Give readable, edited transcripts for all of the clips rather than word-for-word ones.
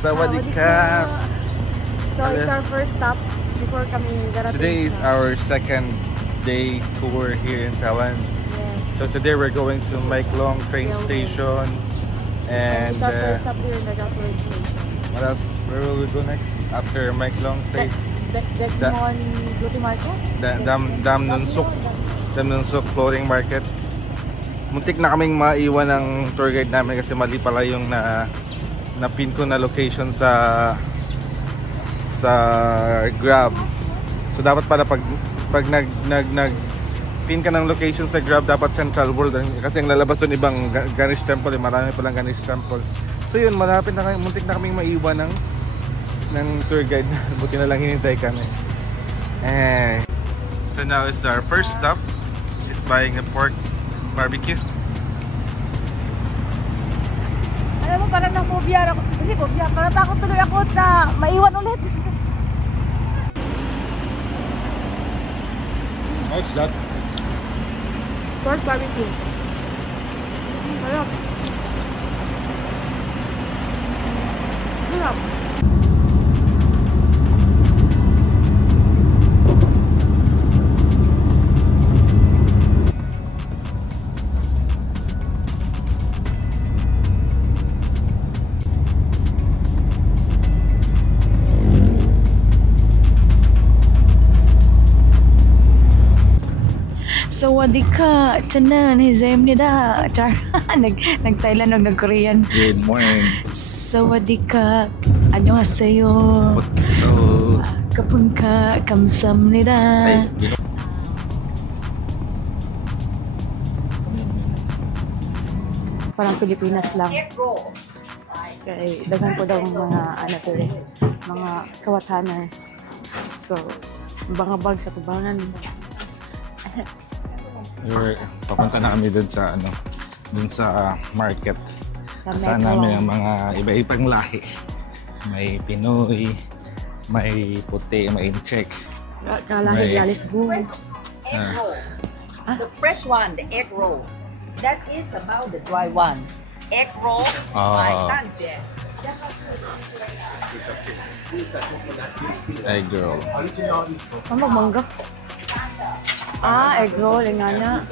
Sawadee Krap! So it's our first stop before coming darating. Today is our second day tour here in Thailand. Yes. So today we're going to Mae Klong train station. And it's our first stop here in the gasoline station. What else? Where will we go next? After Mae Klong station? Dekmon Clothing Market? Dam Nun Suk Clothing Market. Muntik na kaming maiwan ng tour guide namin kasi mali pala yung na-pin ko na location sa Grab. So dapat pala pag nag-pin ka ng location sa Grab, dapat Central World kasi ang lalabas doon ibang Ganesh Temple, marami palang Ganesh Temple. So yun, malapit na kami, muntik na kaming maiwan ng tour guide. Buti na lang hinintay kami. So now is our first stop, which is buying a pork barbecue. Alam mo, parang na-phobia ako. Hindi phobia, parang takot tuloy ako na maiwan ulit. What's that? Pork barbecue. Sarap. Sarap. Sawadee ka, chanan, hizemnida, char, nag-Thailand, nag-Korean. Good morning. Sawadee ka, annyeonghaseyo. So, kapun ka, kamsamnida. Parang Pilipinas lang. Kaya daghan ko daw mga mga kawataners. So, bangabag sa tubangan. Papunta na kami dun sa market. Kasama namin ang mga iba-ibang lahi. May Pinoy, may puti, may Incheck. Kalahi galis boom. Egg roll. The fresh one, the egg roll. That is about the dry one. Egg roll, by Tanje. Egg roll. Ano mangga? Egg roll, ingana.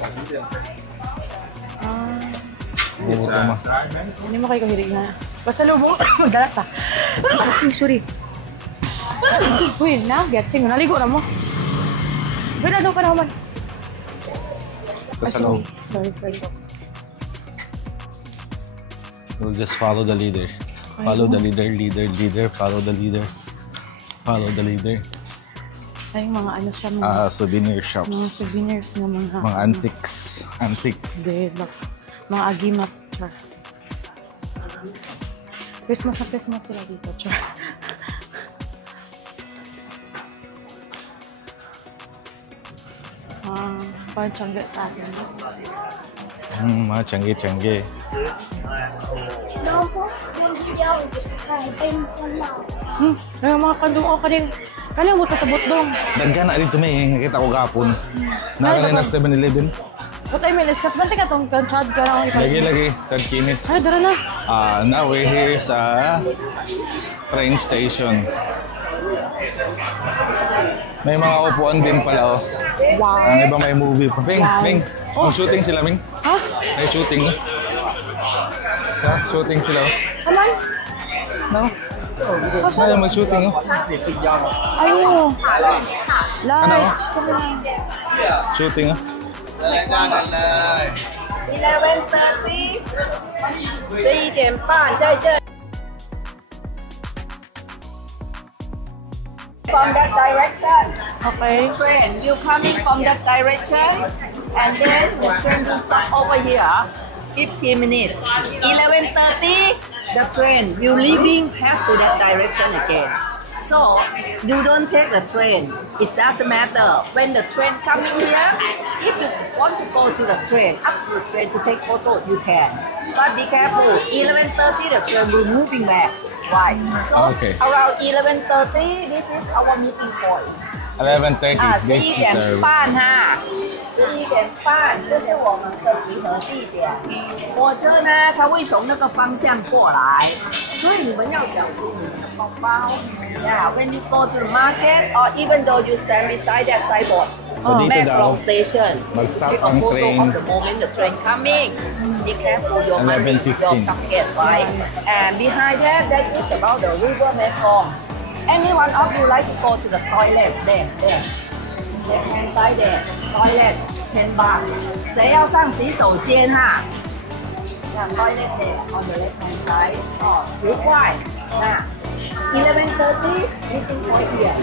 Hindi mo kayo kahilig na. Basta lubong, magdalat pa. Sorry. Uy, getting. Naligo na mo. Uy, na daw pa naman. Sorry. We'll just follow the leader. Follow the leader, follow the leader. Follow the leader. Ay, mga ano siya, souvenir shops. Mga souvenirs na mga antiques. Mga agimat. Christmas sila dito. Parang tiyangge sa atin. Mga tiyangge. Ay, mga kandungo ka din. Kala mo sa butdong. Daghan na dito may nakita ko gapon. Nakanina na 7-Eleven. What I mean is, katbante ka itong chad ka na. Lagi, chad kinis. Ay, dara na. Now we're here sa train station. May mga upuan din pala, oh. Wow. Ang iba may movie pa. Ming, shooting sila, Ming. Ha? May shooting. Shooting sila, oh. Come on. No? May mag-shooting, oh. Ayun. Lights. Shooting, oh. 11:30 4:30在这 From that direction. Okay. Train, you coming from that direction, and then the train will stop over here. 15 minutes. 11:30, the train will leaving past to that direction again. So you don't take the train. It doesn't matter. When the train coming here, if you want to go to the train, up to the train to take photo, you can. But be careful. 11:30, the train will moving back. Right. So Okay. around 11:30, this is our meeting point. 11:30. 啊， This 11点 serve. 半哈，11点半，这是我们的集合地点。火车呢，它会从那个方向过来，所以你们要小心你们的包包。Yeah, when you go to the market or even though you stand beside that signboard, So dito daw, Macron Station, mag-stop take a ang photo train. of the moment the train coming. Be careful your money, 11:15. your pocket, right? And behind that is about the river Mekong. Any one of you like to go to the toilet? There. Left hand side there. Toilet 10 baht. 谁要上洗手间哈？那 toilet there on the left hand side. 哦，10块。那 11:30 meeting point here.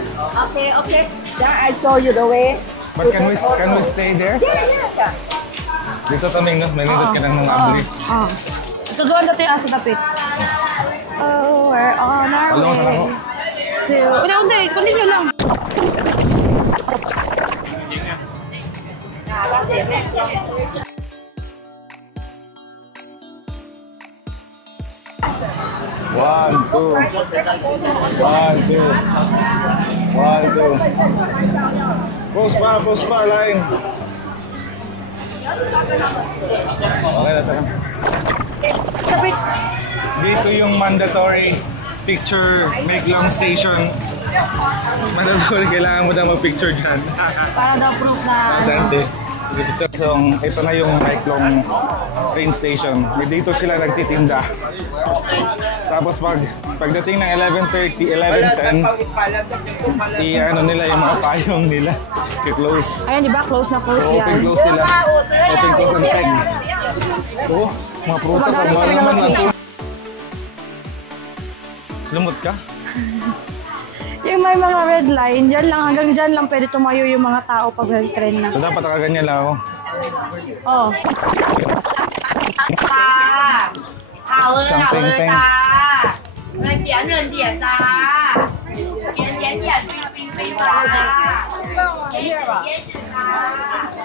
Okay. Then I show you the way. But can we stay there? Yeah. Dito Toning, no? May nindot ka ng mga abli. Tutuan natin yung asa tapit. Oh, we're on our Along sa ako. way. Unti, continue lang. One, two. Post pa, line. Okay na tayo. Tapit. Dito yung mandatory picture make long station. Mandatory, kailangan mo na mag-picture dyan. Para daw proof na Sante. Ito na yung Maiklong train station. Dito sila nagtitinda. Tapos pagdating ng 11:30, 11:10, i-ano nila yung mga payong nila. I-close. Ayan, di ba? Close na close So, yan. open close sila. Open close ang train. Oh, mga prutas ang mahal naman lang. Lumot ka? Yung may mga red line, dyan lang, hanggang dyan lang pwede tumayo yung mga tao pag nag-train na. So dapat nakaganyan lang ako. Oh. 好喝香槟冰茶，来点点茶，点冰冰茶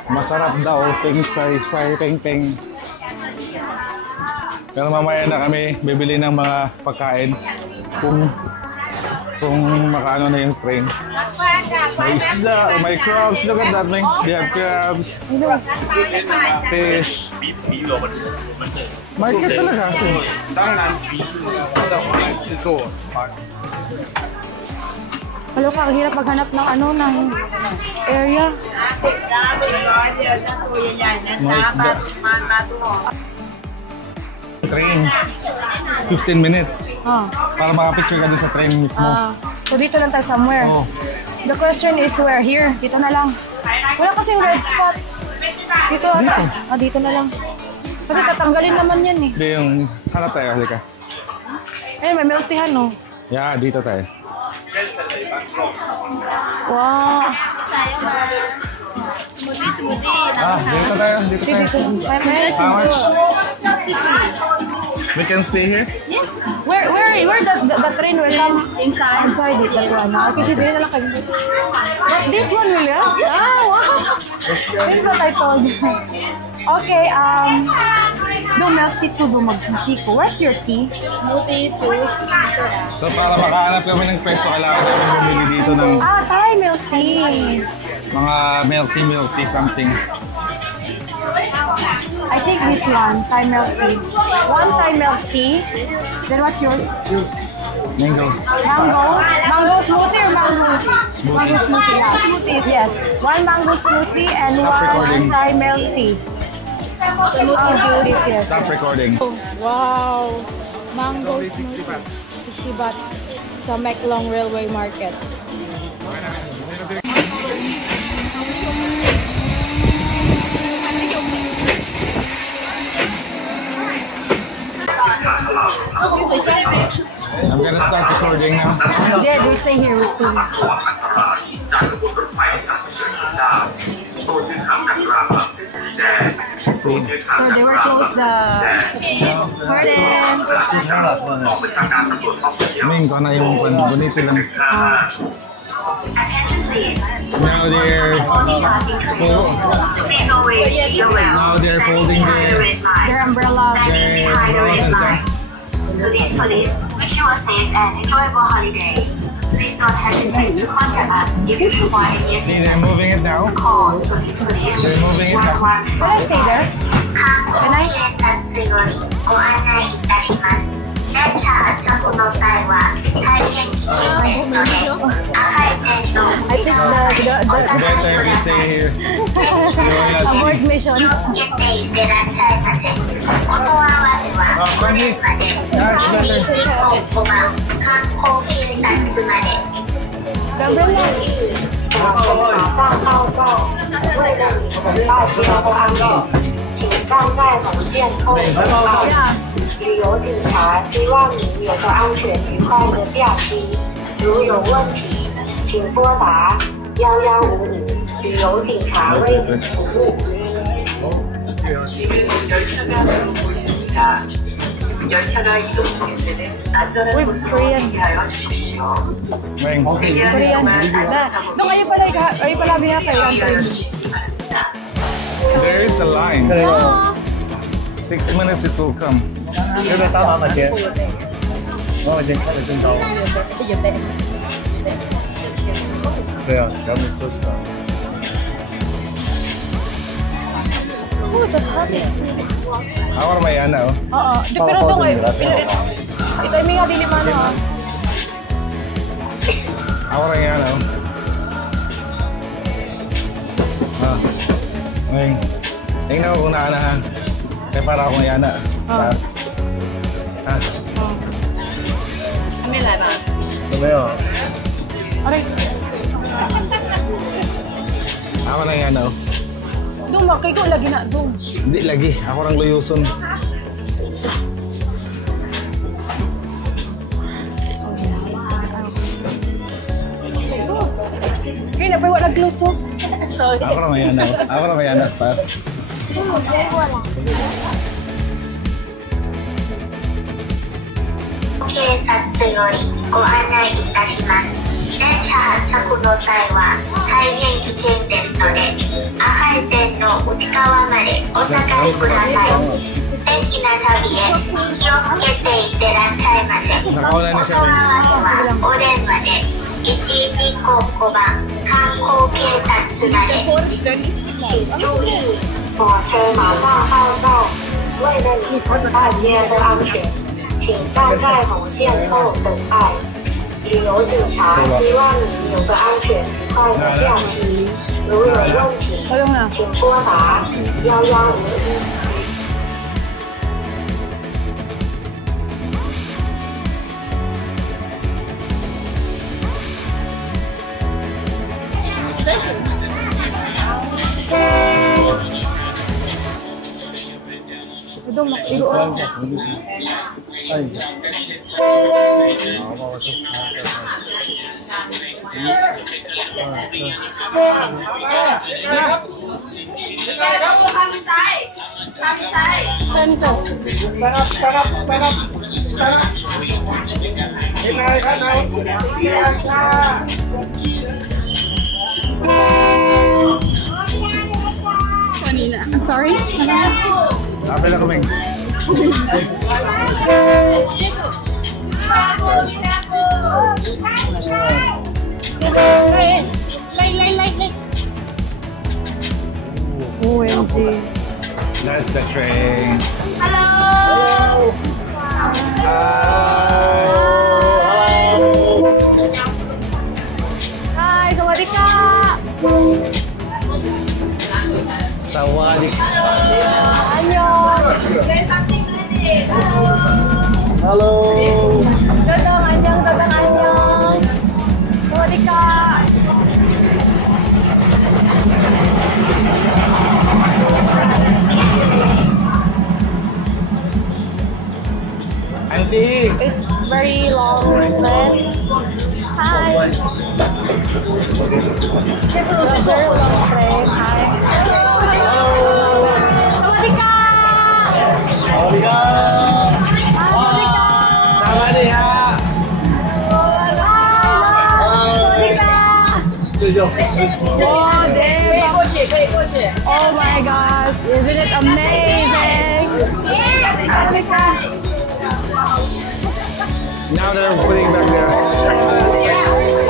，Masarap daw, ping ping. Pero mamaya na kami bibili ng mga pagkain kung makaano na yung train. May isda, may crabs. Look at that, man. They have crabs, fish. Market talaga kasi. 当然，鱼是在我们制作。 Halo ka, ang hirap maghanap ng ano, ng area. May isda. Train. 15 minutes. Ah. Para makapicture ka dun sa train mismo. So dito lang tayo somewhere. Oh. The question is where? Here? Dito na lang. Wala kasing red spot. Dito ata. Ah, dito na lang. Kasi tatanggalin naman yan eh. Hindi yung hanap tayo, halika. Eh, may milk teahan no? Yeah, dito tayo. Wow. Dito tayo, dito tayo. How much? We can stay here? Where the train will come? Inside it, that one. Okay, sige, na lang kayo. But this one will, yeah? Ah, wow. This is what I told you. Okay, do milk tea to do mag-tea ko. Where's your tea? Smoothie, juice, So para makahanap kami ng pwesto, kailangan namin bumili dito ng Thai milk tea. mga milk tea, something. I think this one, Thai milk tea. One Thai milk tea. Then what's yours? Mango. Mango smoothie or mango? Smoothie. Mango smoothie, yeah. Smoothies, yes. One mango smoothie and Stop recording. one Thai milk tea. This, yes. Stop recording. Wow! Mango smoothie. 60 baht sa Maiklong Railway Market. I'm gonna start recording now. Yeah, we stay here with you. So they were closed the curtain. Ming, na yung bonito lang. Now they're folding Their umbrellas. their flowers and stuff. Police, wish you a safe and enjoyable holiday. please don't hesitate to contact us if you require any See, they're moving it now. call to this list. They're moving it now. Can I stay there? 観光警察よりご案内いたします。電車発着の際は大変危険ですので、赤い線の内側までお下がり Better く we ださ stay い。 here. Abort mission. 気をつけていってらっしゃいませ。この合わせは5年まで、5番観光警察まで。马上报告，为了你们大家的安全，请站在红线后等待。旅游警察希望您有个安全愉快的假期。如有问题，请拨打1155，旅游警察为您服务。 열차가 이동 중인데는 안전한 곳으로 대기하여 주십시오. Korean. No, kayo pala binapay. There is a line. 6 minutes it will come. 这边打码钱，妈妈钱开的更高。对啊，咱们车子。 Ako may ana oh. Oo. Pero ito nga, ito yung mga dinimano ah. Ako rin yan oh. Ngayon. Tingnan ko kung naana ha. Kaya para ako may ana. Taas. Ha? 还没来吧？有没有？ Aray. Ako na yan oh. Doon, kay ko lagi na. Doon. Hindi lagi. Ako lang luyuson. Kaya na pa yung walang close oh. Sorry. Ako na may ana oh. Ako na may ana. Taas. 警察よりご案内いたします。電車発着の際は大変危険ですので、赤い線の内側までお下がりください。素敵な旅へ気をつけていってらっしゃいませ。この合わせはお電話で1155番観光警察まで。请注意，火车马上报到。为了你们大家的安全，请站在红线后等待。旅游警察希望您有个安全愉快的假期。如有问题，请拨打1155。 Doon, makigo oh. 按一下。好，帮我收。I'm sorry. Kapila kaming. OMG. That's the train. Hello. Hi, sawadika. Sawadee. Annyeong. Say something ready. Hello. Dadang annyeong. Sawadika. Auntie. It's very long man. Hi. This is a very long train. Hi. Sawadika. Sawadika. Sawadee ha. Oh, damn. Oh my gosh, isn't it amazing? Now they're putting back there.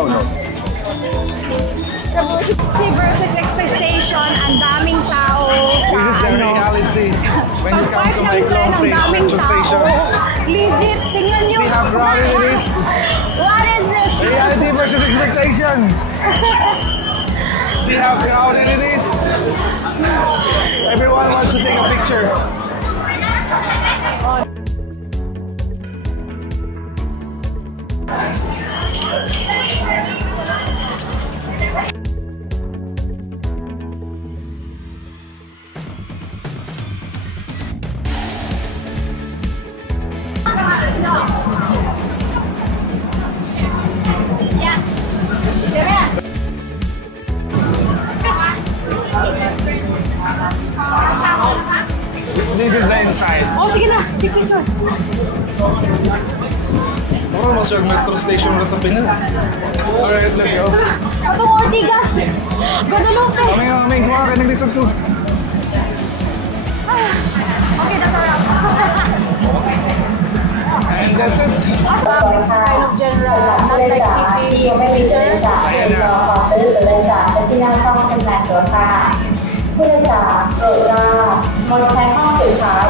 Go, go. Versus expectation, ang daming tao sa This is the reality. When you come to my close metro station. Legit, tingnan nyo. See how crowded it is? What is this? Reality versus expectation. See how crowded it is? Everyone wants to take a picture. This is the inside. Oh, sige na. Take picture. Oh, mas yung metro station na sa Pinas. Alright, let's go. Ito mo, Ortigas. Guadalupe. Kaming, kuha ka naglisod ko. Okay, that's a wrap. And that's it. Kind of general, not like city later. Saya na. ที่นั่งช่องทำงานตัวค่ะผู้โดยสารโปรดทราบงดใช้ห้องสื่อสาร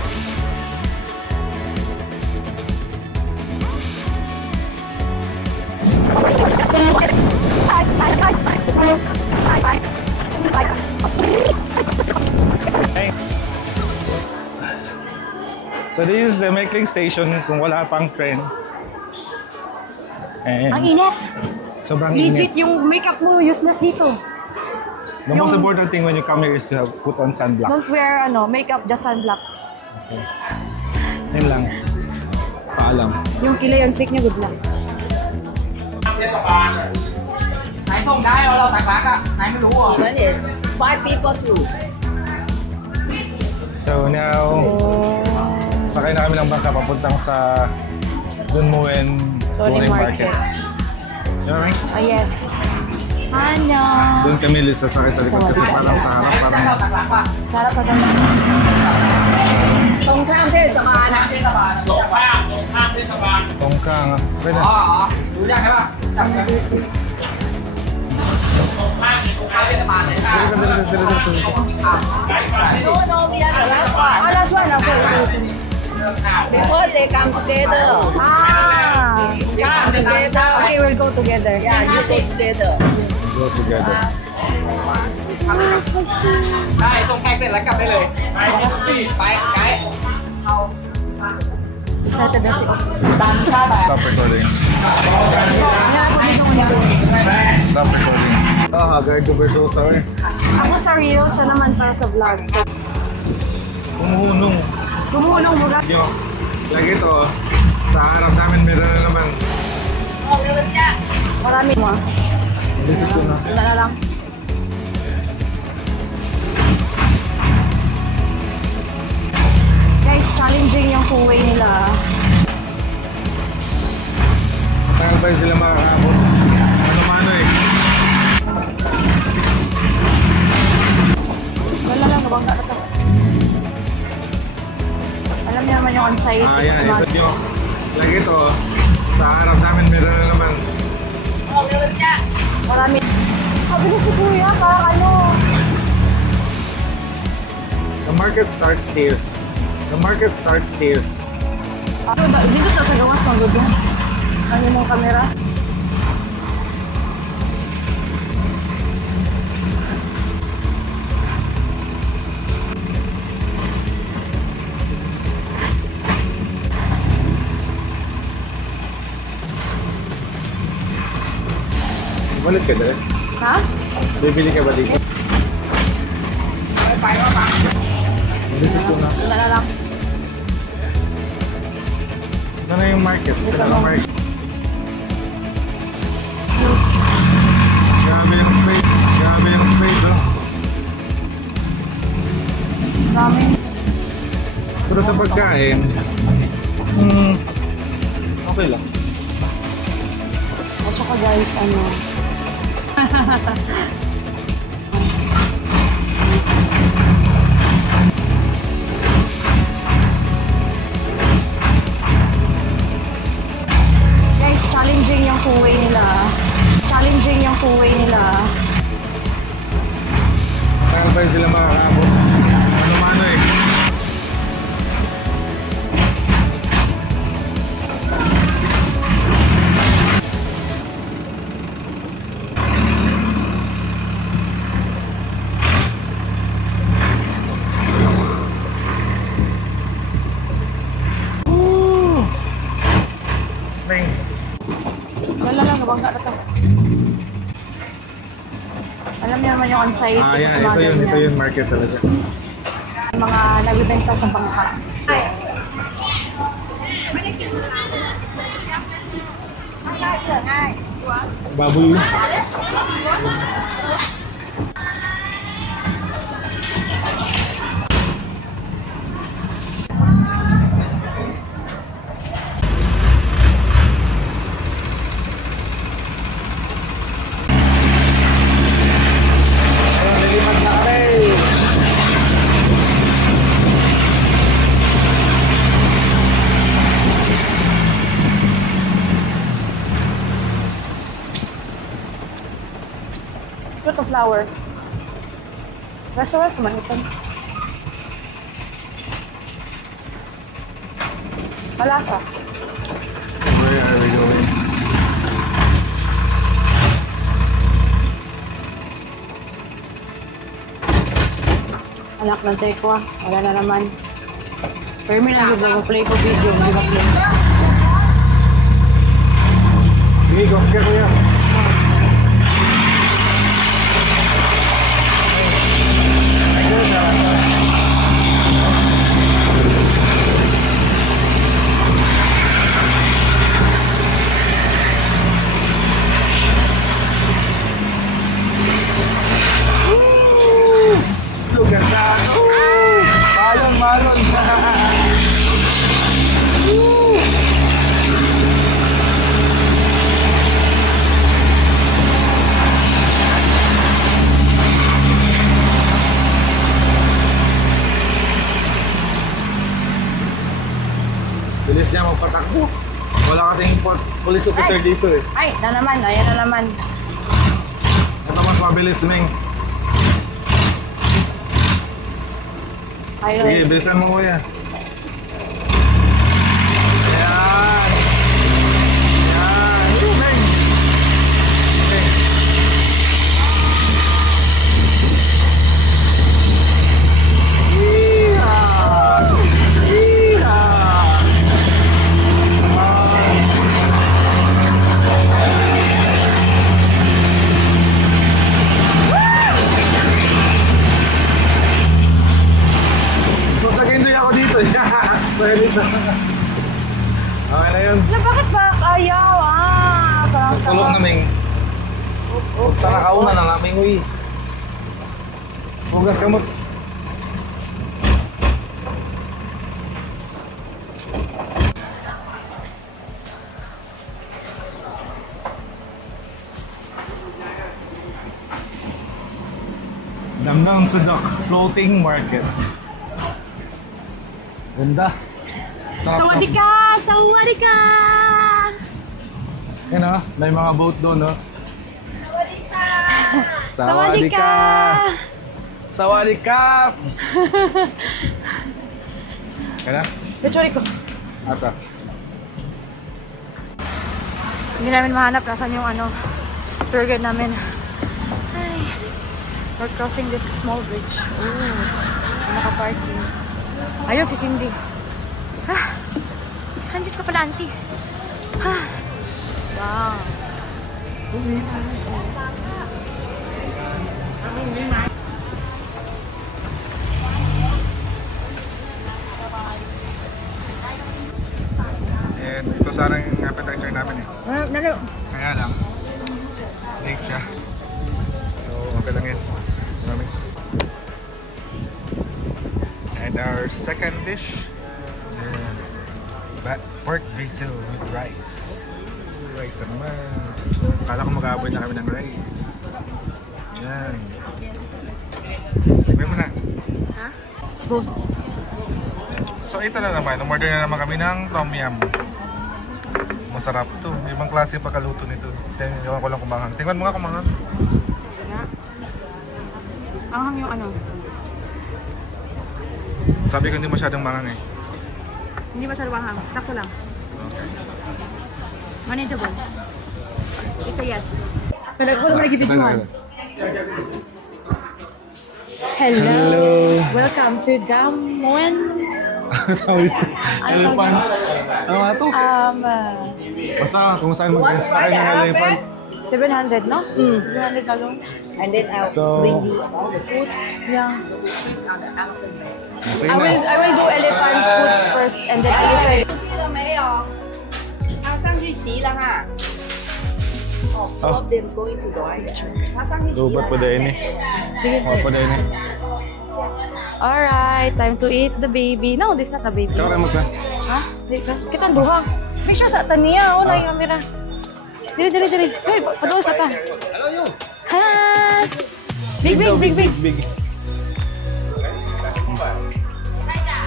So this is the Mekling station kung wala pang train. And Ang init. sobrang Legit, init. yung makeup mo useless dito. The most important thing when you come here is to have put on sunblock. Don't wear makeup, just sunblock. Yun lang. Paalam. Yung kilay, yung fake niya, good luck. ไหนส่งได้เราตักรักอ่ะไหนไม่รู้อ่ะนี่ five people too So now, sakay na kami ng bangka papuntang sa Dunmuin Touring Market. You know what I mean? Oh, yes. Ano? Doon kami sasakay sa likod kasi parang sa harap, parang Sarap pa doon. ตรงข้ามเทศบาลนะเทศบาล ตรงข้ามเทศบาล tongkang. Sakay na. อ๋อรู้จักใช่ป่ะจับกันตรงข้ามเทศบาลเลยค่ะ No, we are the last one. Oh, last one. Okay. Because they come together. Come together. Okay, we'll go together. Yeah, you go together. Go together. ใช่ตรงแพ็กเสร็จแล้วกลับได้เลย ไปไกด์ Excited na si Ox. ดันชาติ Stop recording. Stop recording. Ah, hagard ko Versosa eh. Ako sa real, siya naman para sa vlog. So, Umuhunong. gumuhulong mo ka. Yo, lagi to. Sa harap namin meron na naman. Marami mo. Visit ko na. Wala na lang. Guys, challenging yung kuway nila. Matagal pa rin sila makakabot. Ano-mano eh. Wala lang, nabangga na to. Alam niyo naman yung on-site. Ah, yan. Ikot nyo. Lagi to. Sa harap namin meron na naman. Marami. Sabi na si Kuya, parang ano. The market starts here. The market starts here. Dito to sa gawas ng gudo. Ano mong kamera? Balik ka dali. Ha? Bibili ka ba dito? Visit ko na. Wala na lang. Ito na yung market. Ito na yung market. Grabe yung space. Grabe yung space, oh. Marami. Pero sa pagkain, okay lang. At saka guys, ano. Guys, challenging yung kuway nila. Challenging pa rin sila makakaabot. Ano-mano eh. Wala lang, nabangga na to. Alam niyo naman yung on-site. Yan, ito yung market talaga. Mga nagbibenta sa bangka. Baboy. Ito flower. Restaurant sa Manitan. Malasa. Where are we going? Anak ng tekwa. Wala na naman. Pero may nag-play ko video. Hindi ba play? Sige, gos ka kuya. Malon sa bilis niya magpatakbo. Wala kasing police officer dito eh. Ay, na naman. Ayan na naman. Ito mas mabilis, Meng. Ayun. Sige, bilisan mo kuya. Ayan. Ayan. Ito, Meng. Meng. Yeehaw! Yeehaw! Pwede na. Okay na yun. Na, bakit ba? Ayaw, Tulog naming. Tara kauna na naming uwi. Hugas ka mo. Damdang Sudok Floating Market. Ganda. Sawadika! Sawadika! Yan o, may mga boat doon o. Sawadika! Sawadika! Kaya? Picture ko. Asa? Hindi namin mahanap nasan yung tour guide namin. Ay, we're crossing this small bridge. Oh, naka-parking. Ayun si Cindy. Andito ka pala, auntie. Wow. And ito sana yung appetizer namin eh. Nalo. Kaya lang, late siya. So, okay lang yun. And our second dish, pork basil with rice. Rice na naman. Akala ko mag-aaboy na kami ng rice. Yan. Tignan mo na. Ha? So ito na naman, umorder na naman kami ng tom yum. Masarap to. Ibang klase pagkaluto nito. Tingnan ko lang kumanghang. Tingnan mo nga kumanghang. Anghang yung ano. Sabi ko hindi masyadong mangang eh. Hindi masyadong anghang. Sakto lang. Okay. Manageable. It's a yes. But I'm gonna give it one. Hello. Welcome to Damwon. Elephant. Ano nga to? Basta kung saan mag-sakay ng elephant. 700, no? 700 alone. And then I'll So- bring you all the food. Yeah. to treat on the elephant. Sige I will do elephant food first and then I decide. 去了没有？他上去骑了哈。Oh, two of them going to toilet. 他上去骑了。 Lubat pa din eh. Sige. Oh, pa din eh. Alright, time to eat the baby. No, this is not the baby. Tsaka rin magka. Ha? Dili ka? Kita ang duha. Make sure sa taniya. Oh, na yung camera. Dili. Hey, paduwa sa ta. Hi! Big. Big.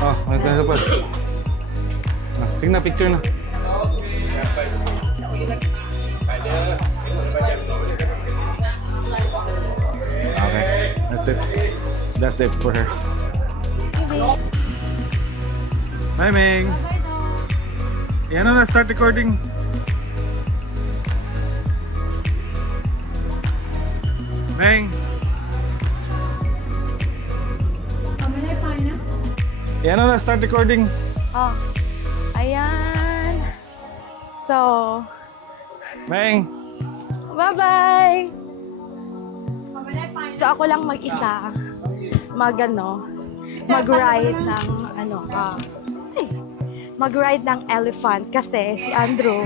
Oh, nagkakaroon pa. Sige na, picture na. Okay, that's it for her. Bye, Ming. Yan na, start recording. Ming. Yan na, start recording. Oh, ayan. So, Ming. bye-bye! So, ako lang mag-isa mag-ride ng mag-ride ng elephant kasi si Andrew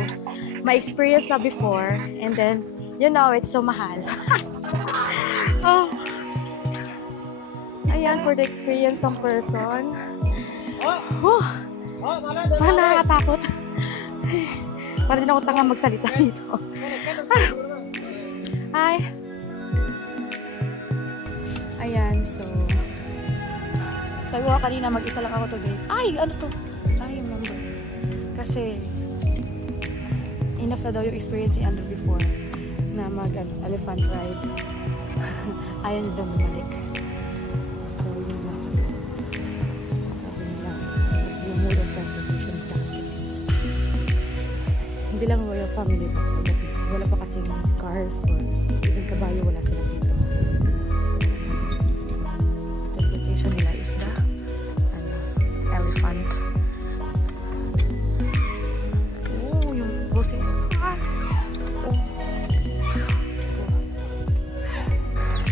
may experience na before and then, you know, it's so mahal. Oh. Ayan, for the experience ng person. Parang nakakatakot. Para din ako tanga magsalita dito. Hi! Ayan, so sabi ko kanina mag-isa lang ako today. Ay, ano to? Ay, yung number. Kasi enough na daw yung experience ni Andrew before na mag-elephant ride. Ayaw na daw bumalik. So, yun lang. Sabi nila, yung mode of transportation sa akin. Hindi lang royal family pa. Wala pa kasing cars or even kabayo, wala sila dito. Transportation nila is the elephant. Oh, yung boses.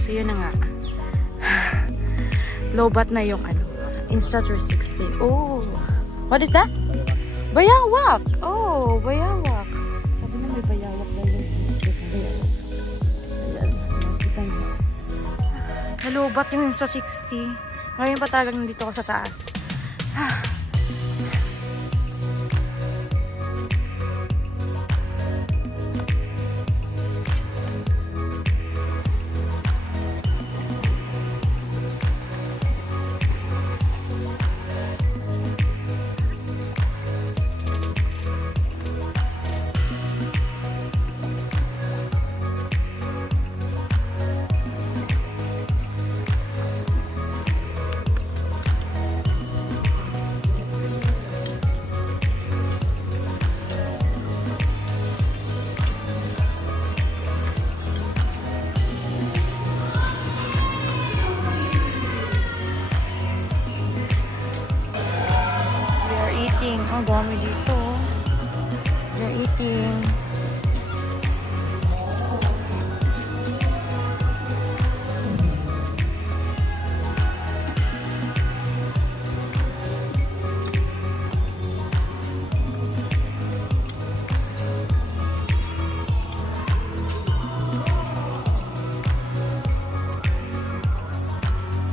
So yun na nga. Lobat na yung Insta360. Oh, what is that? Bayawak. Oh, bayawak. Sabi na may bayawak na yung bayawak. Ayan, nakita niyo. Nalubat yung Insta360. Ngayon pa talagang nandito ako sa taas. Ang dami dito. They're eating.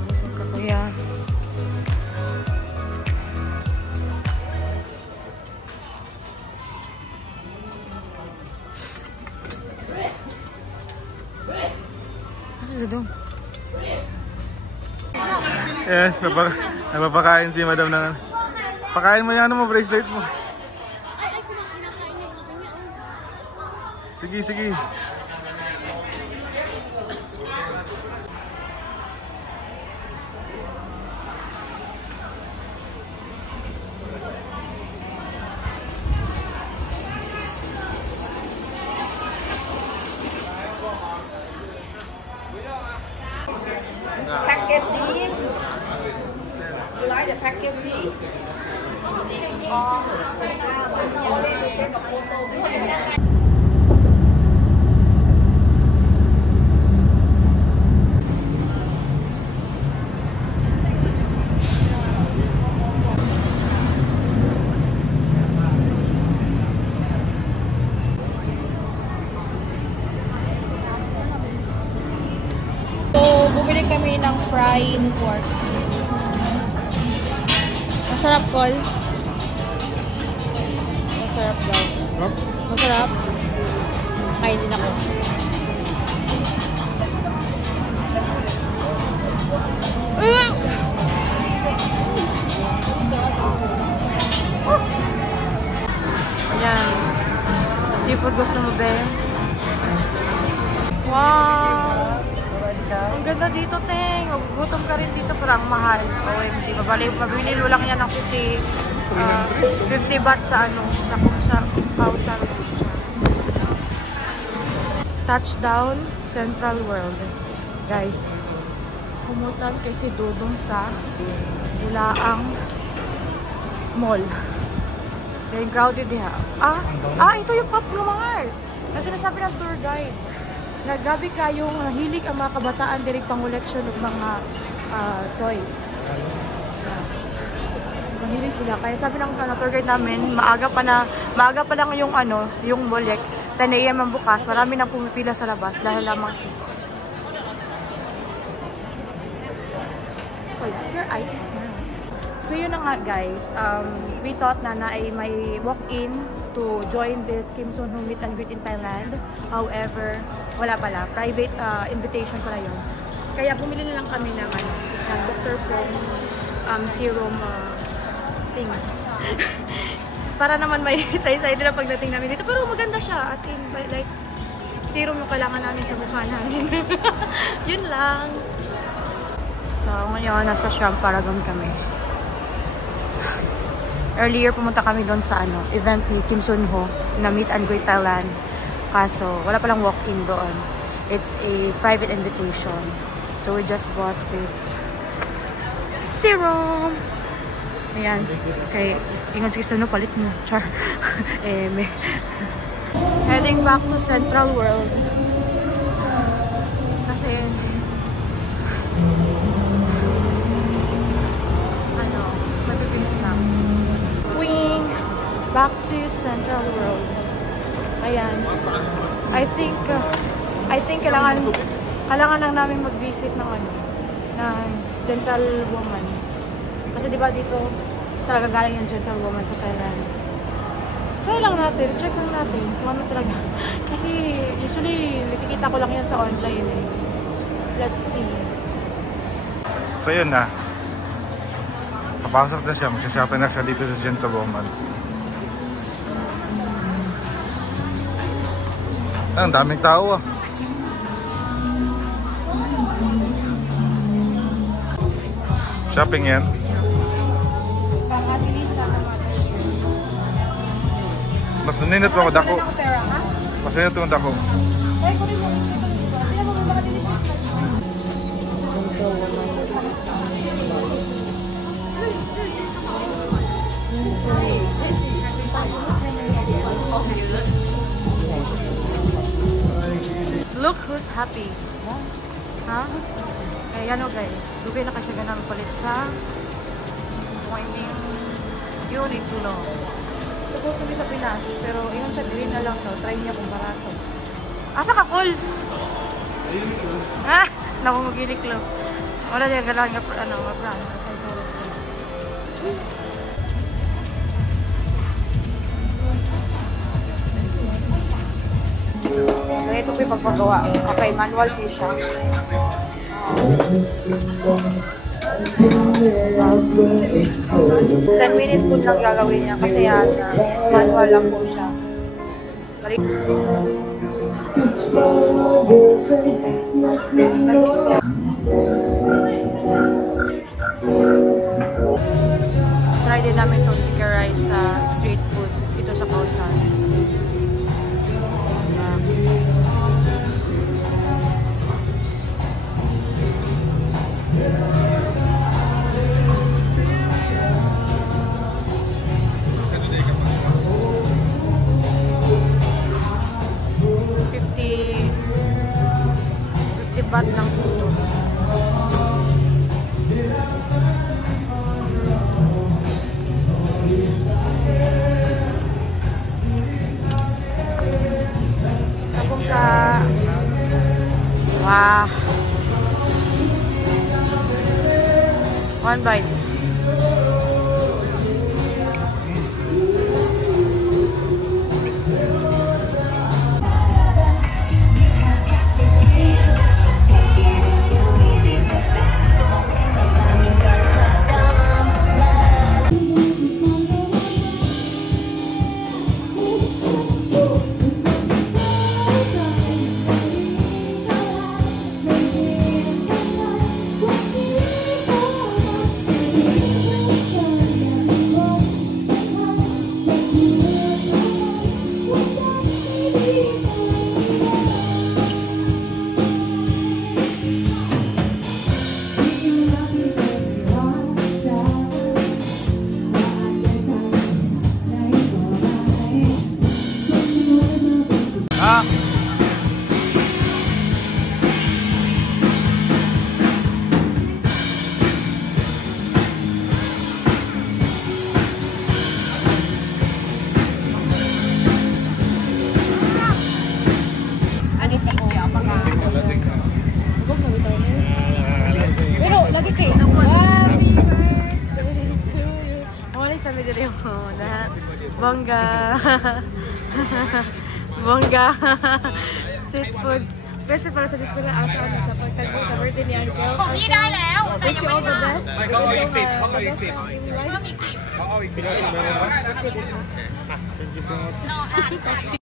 Busog ka, kuya. Doon. Eh, napapakain si madam na. Pakain mo yan mo, bracelet mo. Sige. fried pork. Masarap, Col. Masarap daw. Masarap. Kain din ako. Ayan. Seafood gusto mo, be? Wow! Ang ganda dito, Teng. Magugutom ka rin dito, parang mahal. OMG. Mabili mo lang yan ng 50 baht sa ano, sa Kausan. Touchdown, Central World. Guys, pumutan kasi Dudong sa Bulaang Mall. Very crowded diha. Ito yung Pop Lumar. Kasi sinasabi ng tour guide. Nagabi kayong hilig ang mga kabataan direct pang-collection ng mga toys. Mahilig sila. Kaya sabi ng tour guide namin, maaga pa lang yung yung molek. 10 AM ang bukas. Marami nang pumipila sa labas dahil lamang your items na. So yun na nga guys, we thought na ay may walk-in to join this Kim Son Ho meet and greet in Thailand. However, wala pala. Private invitation pala yun. Kaya bumili na lang kami ng Dr. Fong serum thing. Para naman may isa-isa na pagdating namin dito. Pero maganda siya. As in, like, serum yung kailangan namin sa mukha namin. Yun lang. So, ngayon, nasa Sham Paragon kami. Earlier, pumunta kami doon sa event ni Kim Son Ho na Meet and Greet Thailand. Kaso, wala palang walk-in doon. It's a private invitation. So, we just bought this serum. Ayan. Okay. Ingat sige no, palit mo. Char. Heading back to Central World. Kasi mapipilit na. Wing! Back to Central World. Ayan. I think kailangan lang namin mag-visit ng ng gentlewoman. Kasi diba dito talaga galing yung gentlewoman sa Thailand. Try lang natin, check lang natin kung ano talaga. Kasi usually nakikita ko lang yan sa online eh. Let's see. So yun na. Papasok na siya, magsha-shopping na siya dito sa gentlewoman. Ang daming tao ah. Shopping yan. Mas naninit pa ako dako. Mas naninit ako dako. Look who's happy. Ha? Kaya guys, dugay na kasi ganang palit sa pointing Uniqlo. Supposed to be sa Pinas, pero yung siya green na lang no. Try niya kung barato. Asa ka, Col? Ha? Nakumugiliklo. Wala niya galang nga brand. Asa ito. Ito po yung pagpagawa. Okay, manual po siya. 10 minutes po lang gagawin niya kasi manual lang po siya. Try din namin itong sticker rice sa street food dito sa Kausan. Ba't ng puto. Tapos ka. Wow. One bite. Pero lagi kayo. Happy birthday to you. Wala sa medyo rin mo na. Bongga. Bongga. Sweet foods. Kasi para sa display na asa sa pagtagpo sa birthday ni Uncle. Wish you all the best. Thank you so much.